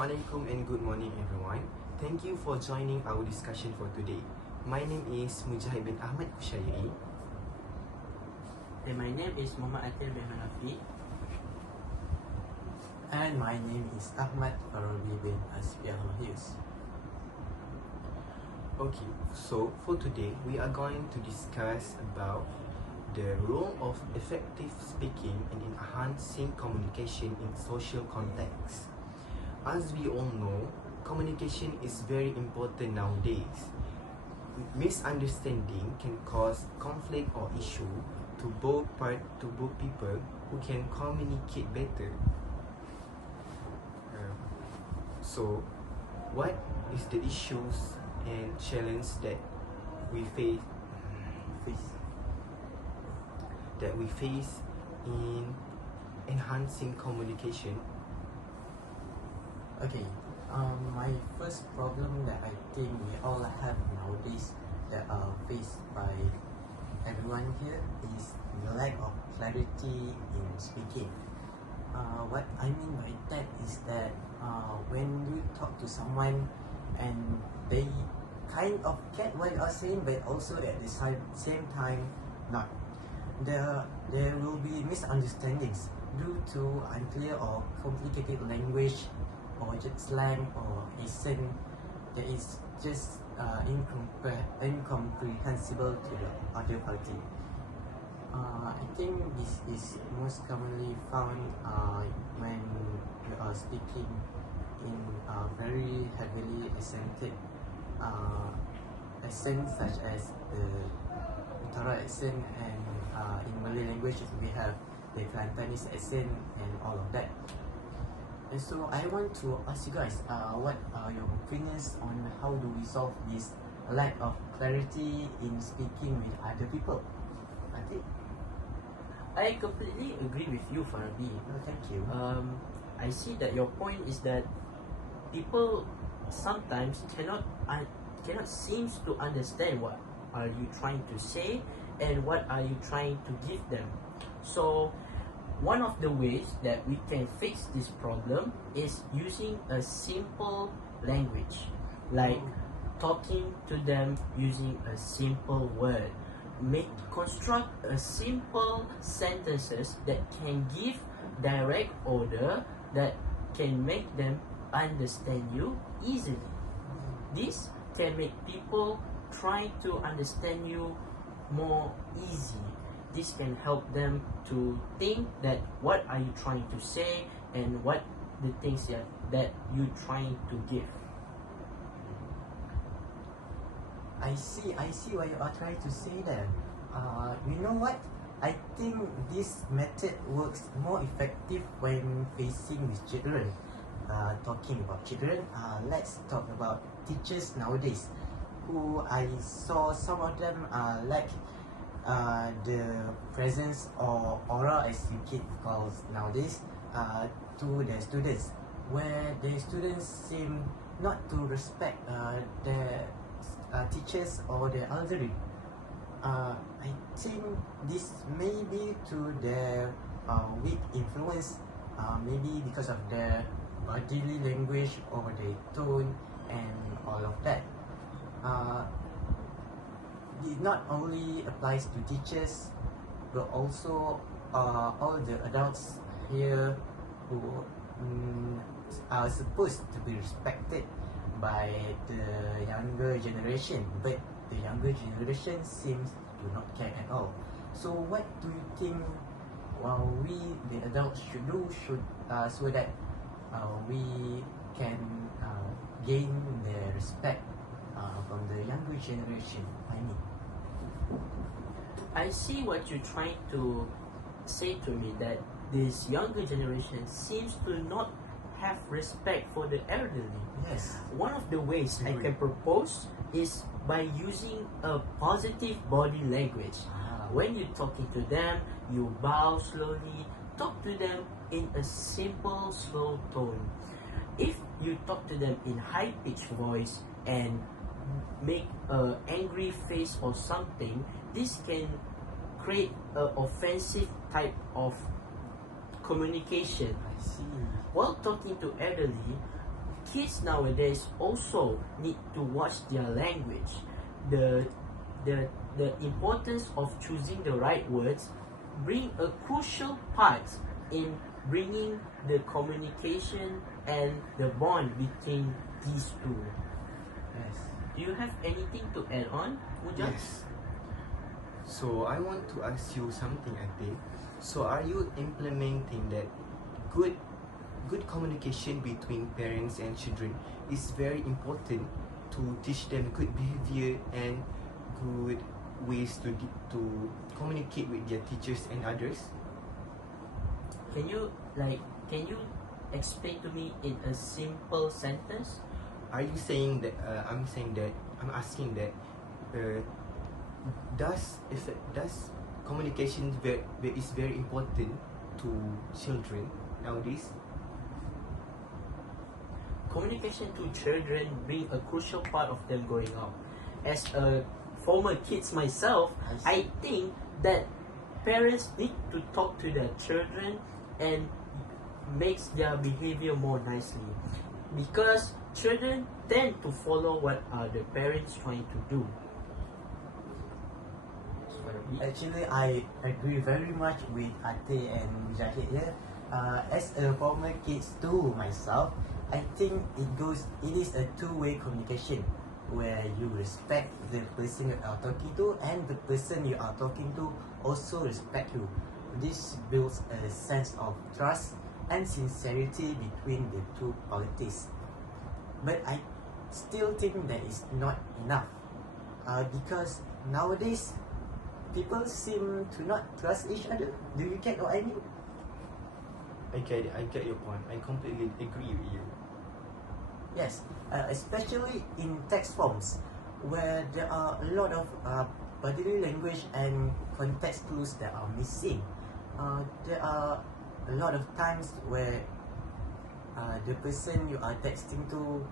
Assalamualaikum and good morning everyone. Thank you for joining our discussion for today. My name is Mujahid bin Ahmad Kushairi. And my name is Muhammad Akhil bin Hanafi. And my name is Ahmad Farabi bin Asfiah Hughes. Okay, so for today we are going to discuss about the role of effective speaking and enhancing communication in social context. As we all know, communication is very important nowadays. Misunderstanding can cause conflict or issue to both people who can communicate better. So, what is the issues and challenge that we face in enhancing communication? Okay, my first problem that I think we all have nowadays that are faced by everyone here is the lack of clarity in speaking. What I mean by that is that when you talk to someone and they kind of get what you are saying, but also at the same time not. There will be misunderstandings due to unclear or complicated language or just slang or accent that is just incomprehensible to the other party. I think this is most commonly found when you are speaking in very heavily accented accents such as the Utara accent, and in Malay language we have the Kelantanese accent and all of that. And so I want to ask you guys, what are your opinions on how do we solve this lack of clarity in speaking with other people? I think. I completely agree with you, Farabi. Thank you. I see that your point is that people sometimes cannot seems to understand what are you trying to say and what are you trying to give them. So one of the ways that we can fix this problem is using a simple language, like talking to them using a simple word. Construct a simple sentences that can give direct order that can make them understand you easily. This can make people try to understand you more easy. This can help them to think that what are you trying to say and what the things that you're trying to give. I see what you are trying to say there. You know what? I think this method works more effective when facing with children. Talking about children, let's talk about teachers nowadays, who I saw some of them lack the presence or aura, as you kid calls nowadays, to their students, where the students seem not to respect their teachers or their elderly. I think this may be to their weak influence, maybe because of their bodily language or their tone and all of that. It not only applies to teachers, but also all the adults here who are supposed to be respected by the younger generation, but the younger generation seems to not care at all. So what do you think we the adults should do so that we can gain the respect from the younger generation? I see what you're trying to say to me, that this younger generation seems to not have respect for the elderly. Yes. One of the ways I can propose is by using a positive body language. When you're talking to them, you bow slowly, talk to them in a simple, slow tone. If you talk to them in high-pitched voice and make an angry face or something, this can create an offensive type of communication. I see. While talking to elderly, kids nowadays also need to watch their language. The the importance of choosing the right words bring a crucial part in bringing the communication and the bond between these two. Yes. Do you have anything to add on, Mujad? Yes. So I want to ask you something, Ate. So are you implementing that good good communication between parents and children is very important to teach them good behavior and good ways to communicate with their teachers and others? Can you explain to me in a simple sentence? Are you saying that I'm asking that does communication is very important to children nowadays? Communication to children being a crucial part of them growing up. As a former kids myself, I think that parents need to talk to their children and makes their behavior more nicely, because children tend to follow what are the parents trying to do. Actually, I agree very much with Ate and Mujahid here. As a former kids too myself, I think it is a two-way communication where you respect the person you are talking to and the person you are talking to also respect you. This builds a sense of trust and sincerity between the two parties. But I still think that is not enough because nowadays people seem to not trust each other. Do you get what I mean? I get it. I get your point. I completely agree with you. Yes, especially in text forms where there are a lot of bodily language and context clues that are missing. There are a lot of times where the person you are texting to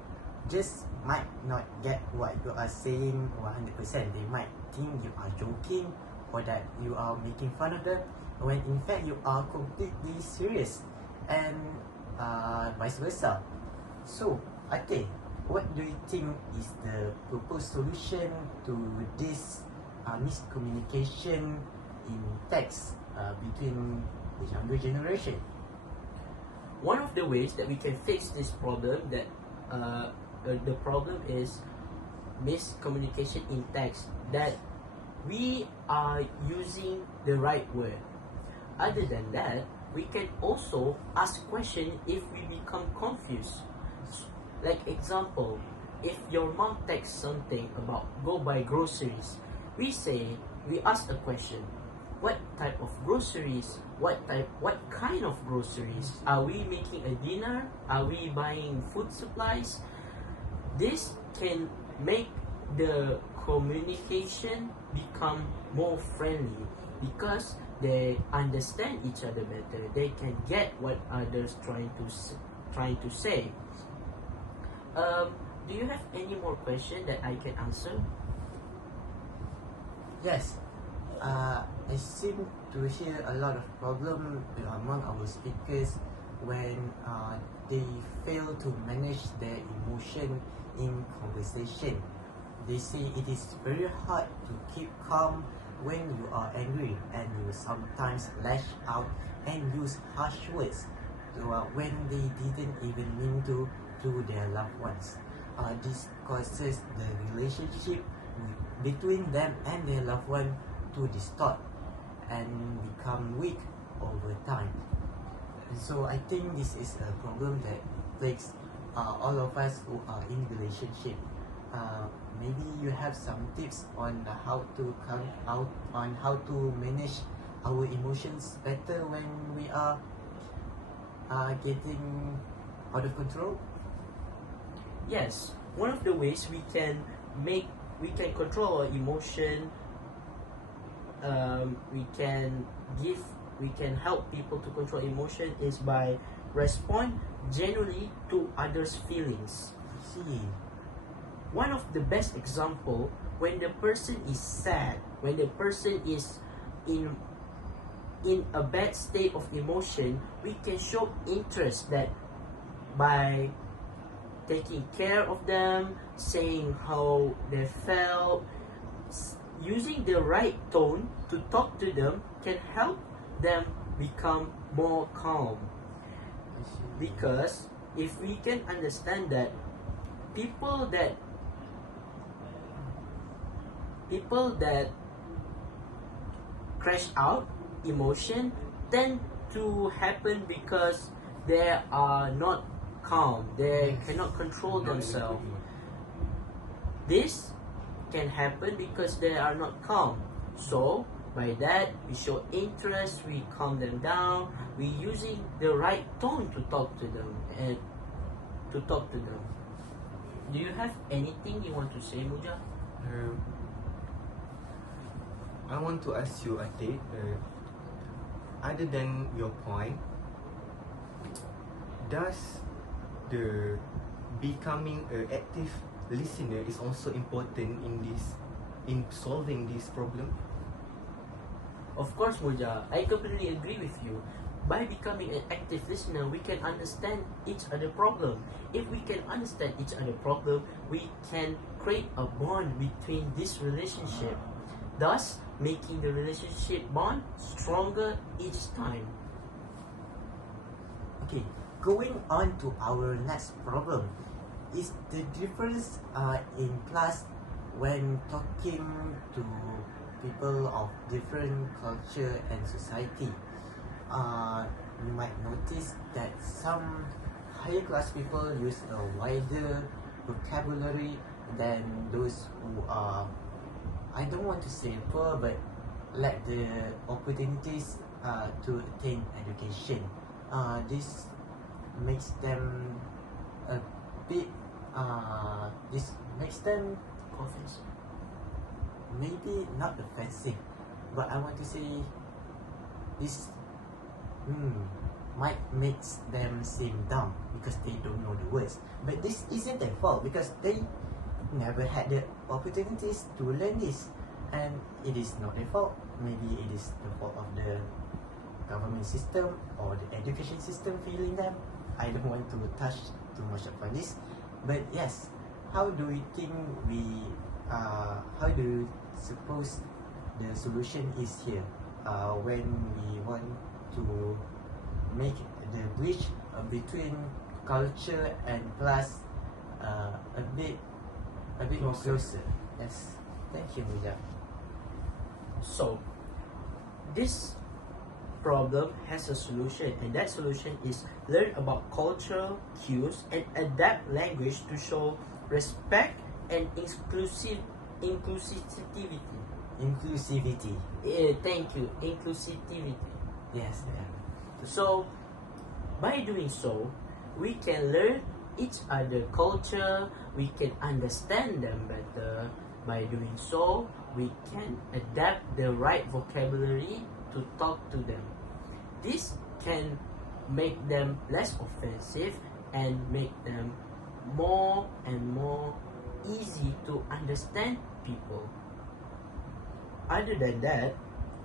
just might not get what you are saying 100%. They might think you are joking or that you are making fun of them, when in fact you are completely serious, and vice versa. So, Ate, what do you think is the proposed solution to this miscommunication in text between the younger generation? One of the ways that we can fix this problem, that the problem is miscommunication in text, that we are using the right word. Other than that, we can also ask question if we become confused. Like example, if your mom texts something about go buy groceries, we ask a question. What type of groceries? What kind of groceries? Are we making a dinner? Are we buying food supplies? This can make the communication become more friendly because they understand each other better. They can get what others trying to say. Do you have any more question that I can answer? Yes, I seem to hear a lot of problem among our speakers when they fail to manage their emotion in conversation. They say it is very hard to keep calm when you are angry, and you sometimes lash out and use harsh words when they didn't even mean to their loved ones. This causes the relationship between them and their loved one to distort and become weak over time. So I think this is a problem that plagues all of us who are in relationship. Maybe you have some tips on how to manage our emotions better when we are getting out of control. Yes, one of the ways we can control our emotion. We can help people to control emotion is by respond genuinely to others' feelings. See, one of the best example, when the person is sad, when the person is in a bad state of emotion, we can show interest that by taking care of them, saying how they felt, using the right tone to talk to them can help them become more calm. Because if we can understand that people that crash out emotion tend to happen because they are not calm, they cannot control themselves. This can happen because they are not calm. So by that we show interest, we calm them down, we using the right tone to talk to them. Do you have anything you want to say, Muja? I want to ask you, Ate, other than your point, does the becoming an active listener is also important in solving this problem? Of course, Muja, I completely agree with you. By becoming an active listener, we can understand each other problem. If we can understand each other problem, we can create a bond between this relationship, thus making the relationship bond stronger each time. Okay, going on to our next problem is the difference in class when talking to people of different culture and society. You might notice that some higher class people use a wider vocabulary than those who are, I don't want to say poor, but lack the opportunities to attain education. This makes them a bit, this makes them Offensive. maybe not offensive, but I want to say this might makes them seem dumb because they don't know the words. But this isn't their fault because they never had the opportunities to learn this, and it is not their fault. Maybe it is the fault of the government system or the education system failing them. I don't want to touch too much upon this, but yes, how do we think how do you suppose the solution is here when we want to make the bridge between culture and class a bit closer? Yes, thank you, Muja. So, this problem has a solution, and that solution is learn about cultural cues and adapt language to show respect and inclusivity. Inclusivity. Thank you, inclusivity. Yes. So, by doing so, we can learn each other culture, we can understand them better. By doing so, we can adapt the right vocabulary to talk to them. This can make them less offensive and make them more and more easy to understand people. Other than that,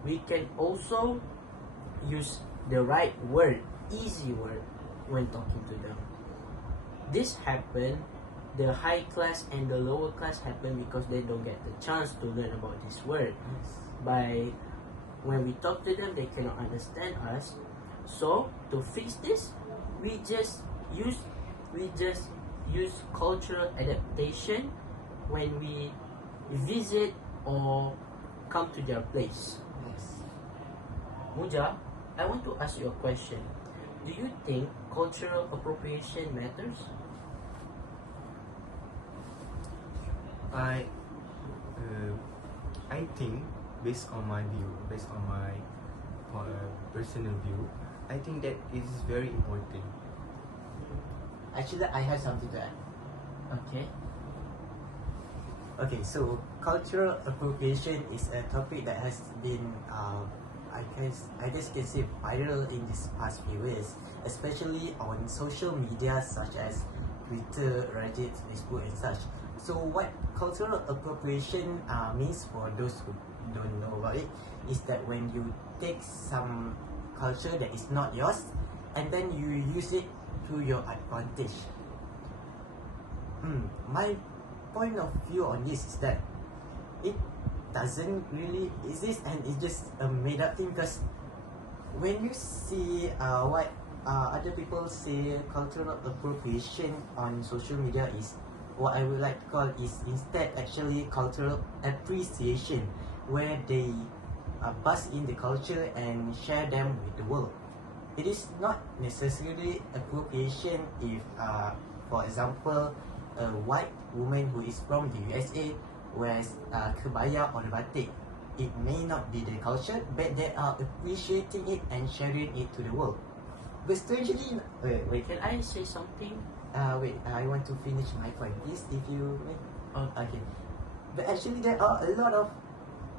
we can also use the right word, easy word, when talking to them. This happen, the high class and the lower class happen because they don't get the chance to learn about this word. When we talk to them, they cannot understand us. So to fix this, we just use cultural adaptation when we visit or come to their place. Yes. Muja, I want to ask you a question. Do you think cultural appropriation matters? I think based on my personal view, I think that is very important. Actually, I have something to add. Okay. Okay, so cultural appropriation is a topic that has been, I guess you can say, viral in these past few years, especially on social media such as Twitter, Reddit, Facebook, and such. So what cultural appropriation means for those who don't know about it is that when you take some culture that is not yours and then you use it to your advantage. My point of view on this is that it doesn't really exist and it's just a made up thing. Because when you see what other people say cultural appropriation on social media is, what I would like to call is instead actually cultural appreciation, where they bust in the culture and share them with the world. It is not necessarily appropriation if, for example, a white woman who is from the USA wears kebaya or batik. It may not be the culture, but they are appreciating it and sharing it to the world. But strangely, wait, Can I say something? I want to finish my point, please, if you may. Oh, Okay. But actually, there are a lot of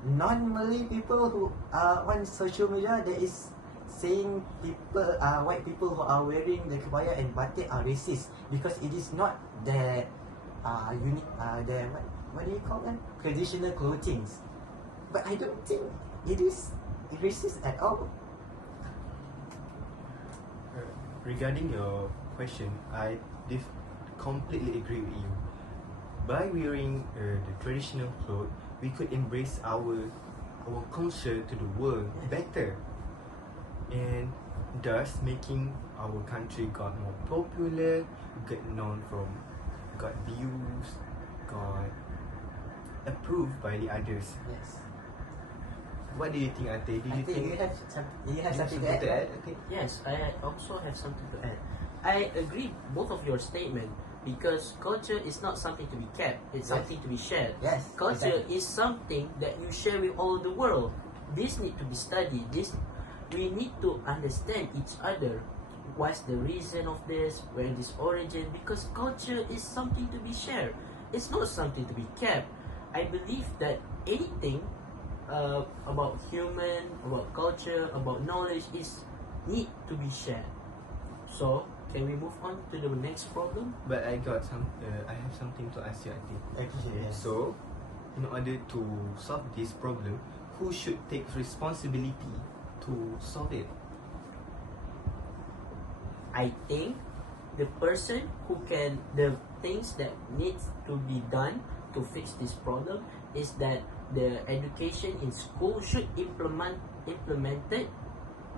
non-Malay people who are on social media that is saying people, white people who are wearing the kebaya and batik are racist because it is not their unique, their what do you call them? Traditional clothing. But I don't think it is racist at all. Regarding your question, I completely agree with you. By wearing the traditional clothes, we could embrace our culture to the world better, and thus making our country got more popular, get known from, got views, got approved by the others. Yes. What do you think, Ate? Do I you think think you have something to to add. add? Okay. Yes, I also have something to add. I agree both of your statement because culture is not something to be kept; it's Yes. something to be shared. Yes. Culture exactly. is something that you share with all the world. This need to be studied. We need to understand each other. What's the reason of this? Where this origin? Because culture is something to be shared. It's not something to be kept. I believe that anything about human, about culture, about knowledge is need to be shared. So can we move on to the next problem? But I got some. I have something to ask you, Ate. Actually, yes. So, in order to solve this problem, who should take responsibility to solve it? I think the person who can the things that needs to be done to fix this problem is that the education in school should implemented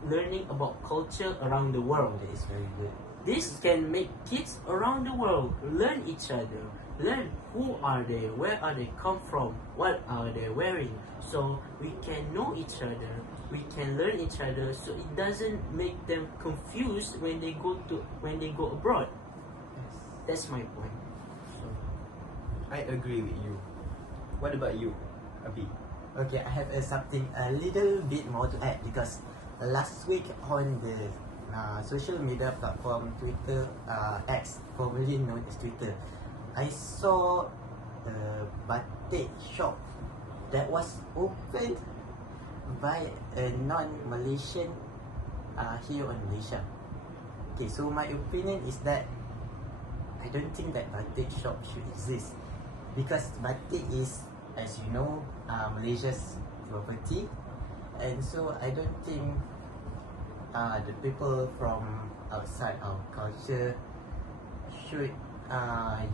learning about culture around the world. That is very good. This can make kids around the world learn each other, learn who are they, where are they come from, what are they wearing. So we can know each other, we can learn each other, so it doesn't make them confused when they go abroad. Yes. That's my point. So, I agree with you. What about you, Abi? Okay, I have something a little bit more to add because last week on the social media platform Twitter, X, formerly known as Twitter, I saw a batik shop that was opened by a non-Malaysian here in Malaysia. Okay, so my opinion is that I don't think that batik shop should exist because batik is, as you know, Malaysia's property, and so I don't think the people from outside our culture should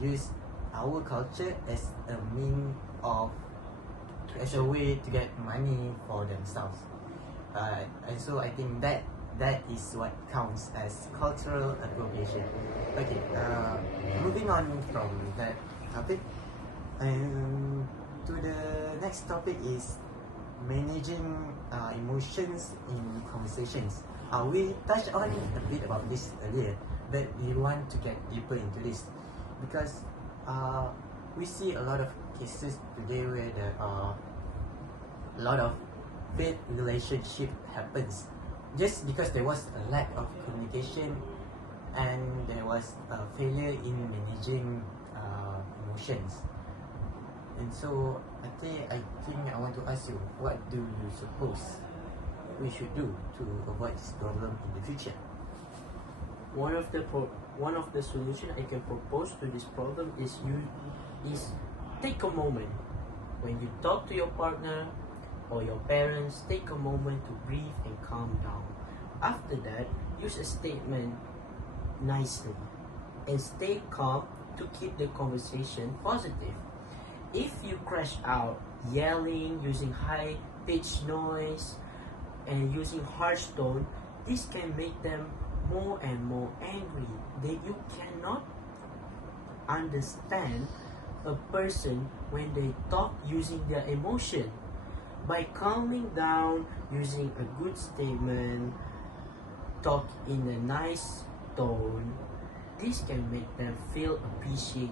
use our culture as a mean of, as a way to get money for themselves, and so I think that is what counts as cultural appropriation. Okay, moving on from that topic, and to the next topic is managing emotions in conversations. We touched on a bit about this earlier, but we want to get deeper into this because we see a lot of cases today where there are a lot of failed relationship happens just because there was a lack of communication and there was a failure in managing emotions. And so I think I want to ask you, what do you suppose we should do to avoid this problem in the future? one of the solution I can propose to this problem is take a moment when you talk to your partner or your parents. Take a moment to breathe and calm down. After that, use a statement nicely and stay calm to keep the conversation positive. If you crash out, yelling, using high pitched noise, and using harsh tone, this can make them more and more angry. You cannot understand a person when they talk using their emotion. By calming down, using a good statement, talk in a nice tone, this can make them feel appreciated.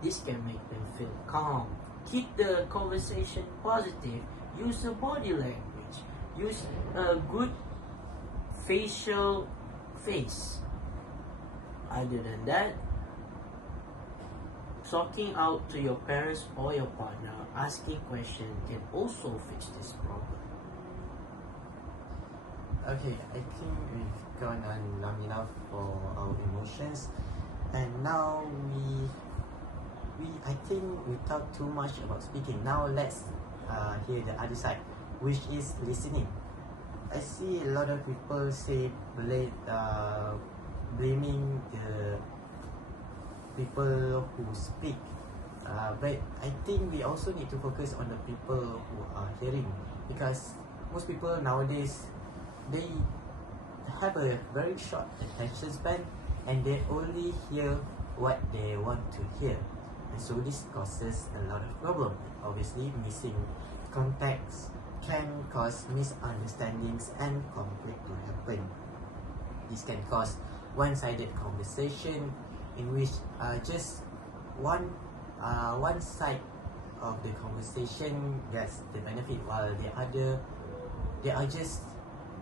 This can make them feel calm. Keep the conversation positive. Use a body language. Use a good facial face. Other than that, talking out to your parents or your partner, asking questions can also fix this problem. Okay, I think we've gone on long enough for our emotions, and now I think we talked too much about speaking. Now let's hear the other side, which is listening. I see a lot of people say blaming the people who speak, but I think we also need to focus on the people who are hearing, because most people nowadays, they have a very short attention span and they only hear what they want to hear, and so this causes a lot of problem. Obviously, missing context can cause misunderstandings and conflict to happen. This can cause one-sided conversation in which just one side of the conversation gets the benefit, while the other, they are just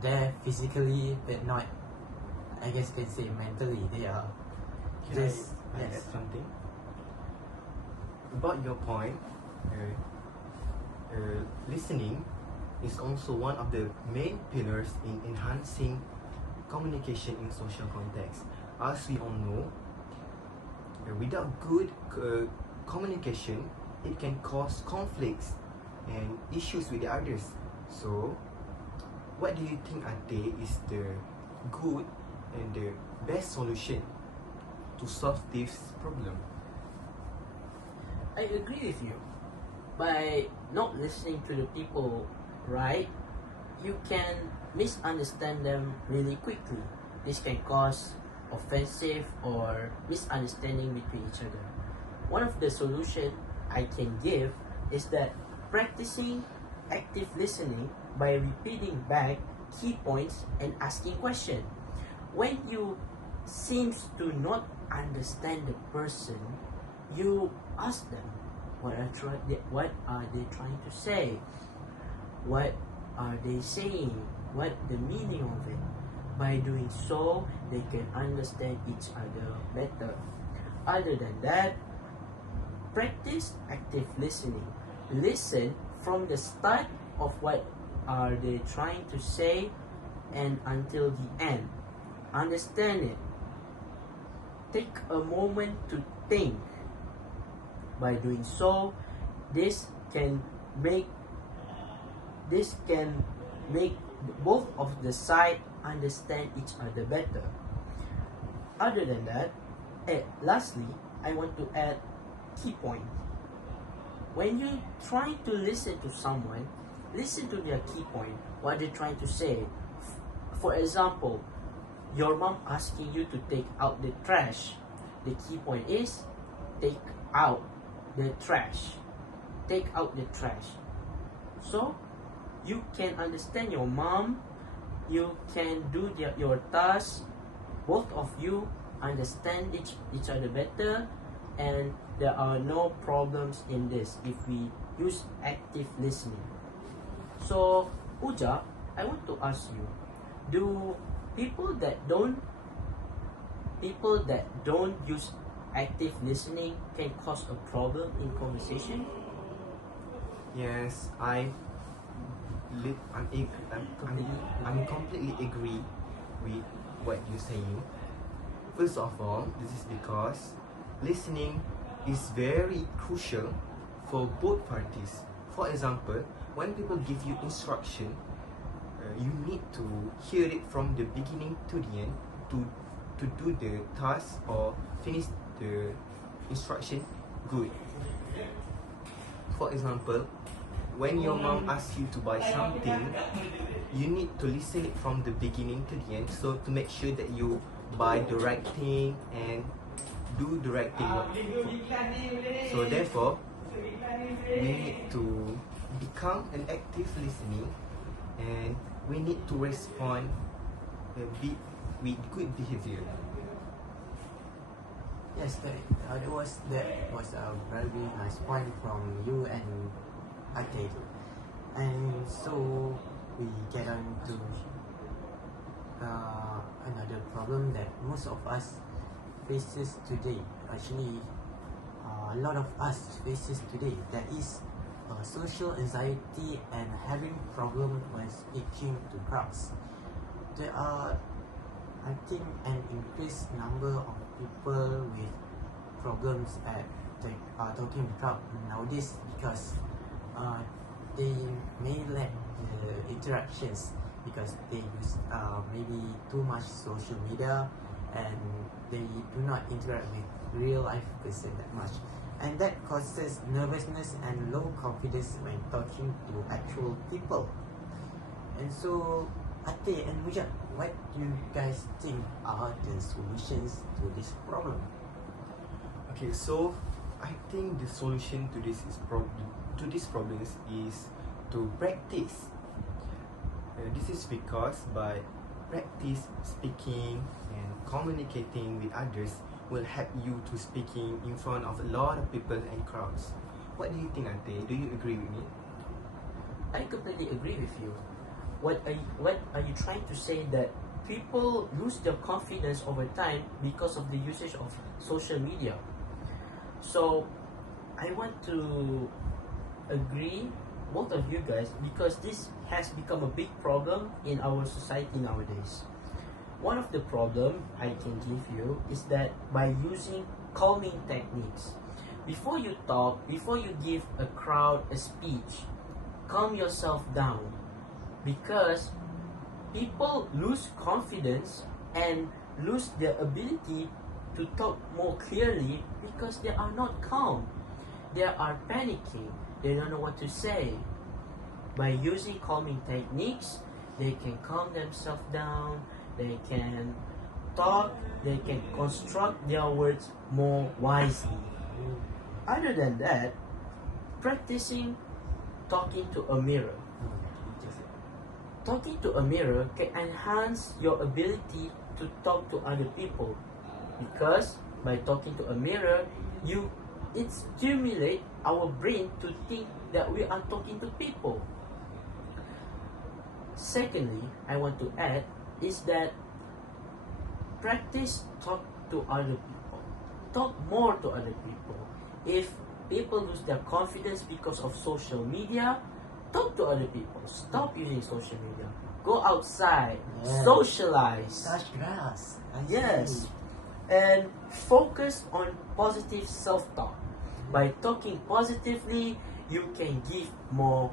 there physically but not, I guess you can say, mentally. They are Can just I add something? About your point, listening is also one of the main pillars in enhancing communication in social context. As we all know, without good communication, it can cause conflicts and issues with the others. So, what do you think, Ade, is the good and the best solution to solve this problem? I agree with you. By not listening to the people right, you can misunderstand them really quickly. This can cause offensive or misunderstanding between each other. One of the solutions I can give is that practicing active listening by repeating back key points and asking questions. When you seems to not understand the person, you ask them what are they trying to say, what are they saying, what the meaning of it. By doing so, they can understand each other better. Other than that, practice active listening. Listen from the start of what are they trying to say and until the end. Understand it. Take a moment to think. By doing so, this can make both of the side understand each other better. Other than that, lastly, I want to add key point. When you try to listen to someone, listen to their key point, what they're trying to say. For example, your mom asking you to take out the trash. The key point is take out the trash. Take out the trash. So you can understand your mom, you can do your task, both of you understand each other better, and there are no problems in this if we use active listening. So, Uja, I want to ask you, do people that don't use active listening can cause a problem in conversation? Yes, I'm completely agree with what you're saying. First of all, this is because listening is very crucial for both parties. For example, when people give you instruction, you need to hear it from the beginning to the end to do the task or finish the instruction, good. For example, when your mom asks you to buy something, you need to listen it from the beginning to the end, so to make sure that you buy the right thing and do the right thing. So therefore, we need to become an active listening, and we need to respond a bit with good behavior. Yes, that was a very nice point from you and Ate. And so we get on to another problem that most of us faces today. Actually, a lot of us faces today. That is social anxiety and having problem when speaking to crowds. There are, I think, an increased number of people with problems at talking to crowd nowadays because they may lack the interactions because they use maybe too much social media and they do not interact with real life person that much, and that causes nervousness and low confidence when talking to actual people. And so Ate and Mujab, what do you guys think are the solutions to this problem? Okay, so I think the solution to these problems is to practice. This is because by practice speaking and communicating with others will help you to speaking in front of a lot of people and crowds. What do you think, Ate? Do you agree with me? I completely agree with you. What are you trying to say, that people lose their confidence over time because of the usage of social media? So I want to agree both of you guys because this has become a big problem in our society nowadays. One of the problem I can give you is that by using calming techniques, before you talk, before you give a crowd a speech, calm yourself down, because people lose confidence and lose their ability to talk more clearly because they are not calm. They are panicking. They don't know what to say. By using calming techniques, they can calm themselves down, they can talk, they can construct their words more wisely. Other than that, practicing talking to a mirror. Talking to a mirror can enhance your ability to talk to other people, because by talking to a mirror, it stimulates our brain to think that we are talking to people. Secondly, I want to add is that practice talk to other people. Talk more to other people. If people lose their confidence because of social media, talk to other people. Stop using social media. Go outside. Yes. Socialize. Touch grass. I Yes. see. And focus on positive self-talk. By talking positively, you can give more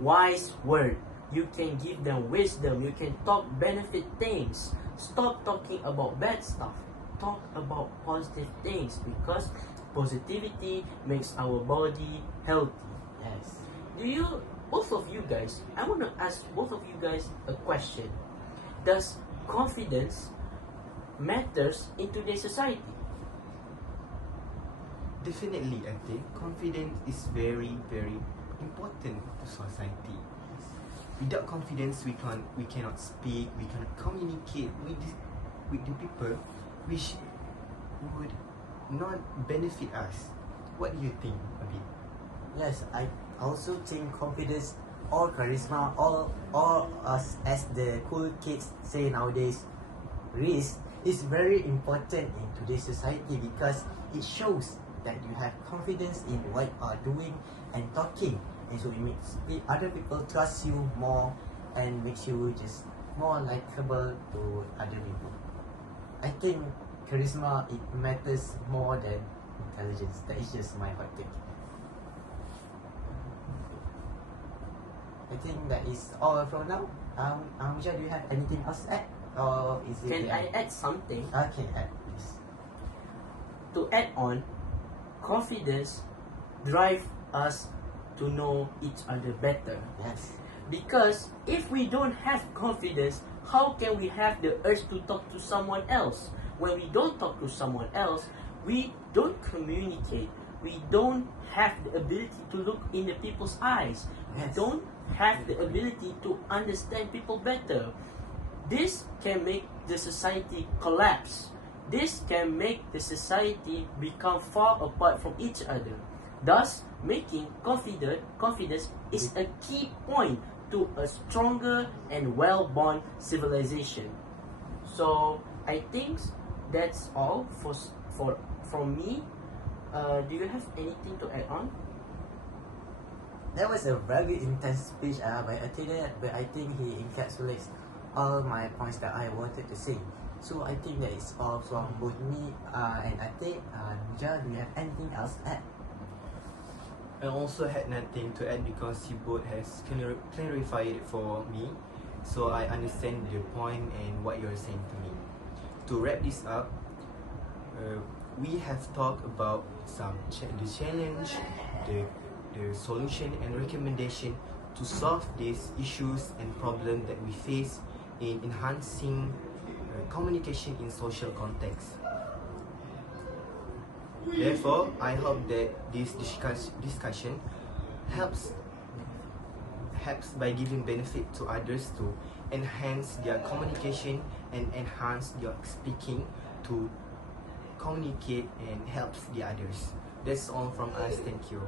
wise word. You can give them wisdom. You can talk benefit things. Stop talking about bad stuff. Talk about positive things, because positivity makes our body healthy. Yes. Both of you guys, I want to ask both of you guys a question. Does confidence matters in today's society? Definitely, I think confidence is very, very important to society. Without confidence, we cannot speak, we cannot communicate with the people, which would not benefit us. What do you think, Abid? Yes, I also think confidence or charisma, or us as the cool kids say nowadays, risk is very important in today's society because it shows that you have confidence in what you are doing and talking, and so it makes other people trust you more and makes you just more likable to other people. I think charisma, it matters more than intelligence. That is just my hot take. I think that is all from now. Amja, do you have anything else to add? Or is it Can I add something? Okay, add please. To add on, confidence drive us to know each other better. Yes. Because if we don't have confidence, how can we have the urge to talk to someone else? When we don't talk to someone else, we don't communicate. We don't have the ability to look in the people's eyes. We Yes. don't have the ability to understand people better. This can make the society collapse. This can make the society become far apart from each other. Thus, making confidence is a key point to a stronger and well-born civilization. So I think that's all from me. Do you have anything to add on? That was a very intense speech by Attila, but I think he encapsulates all my points that I wanted to say. So I think that is all from both me and Atik. Nija, do you have anything else to add? I also had nothing to add because you both has clarified it for me, so I understand the point and what you're saying to me. To wrap this up, we have talked about the challenge, the solution and recommendation to solve these issues and problems that we face in enhancing communication in social context. Therefore, I hope that this discussion helps by giving benefit to others to enhance their communication and enhance their speaking to communicate and helps the others. That's all from us. Thank you.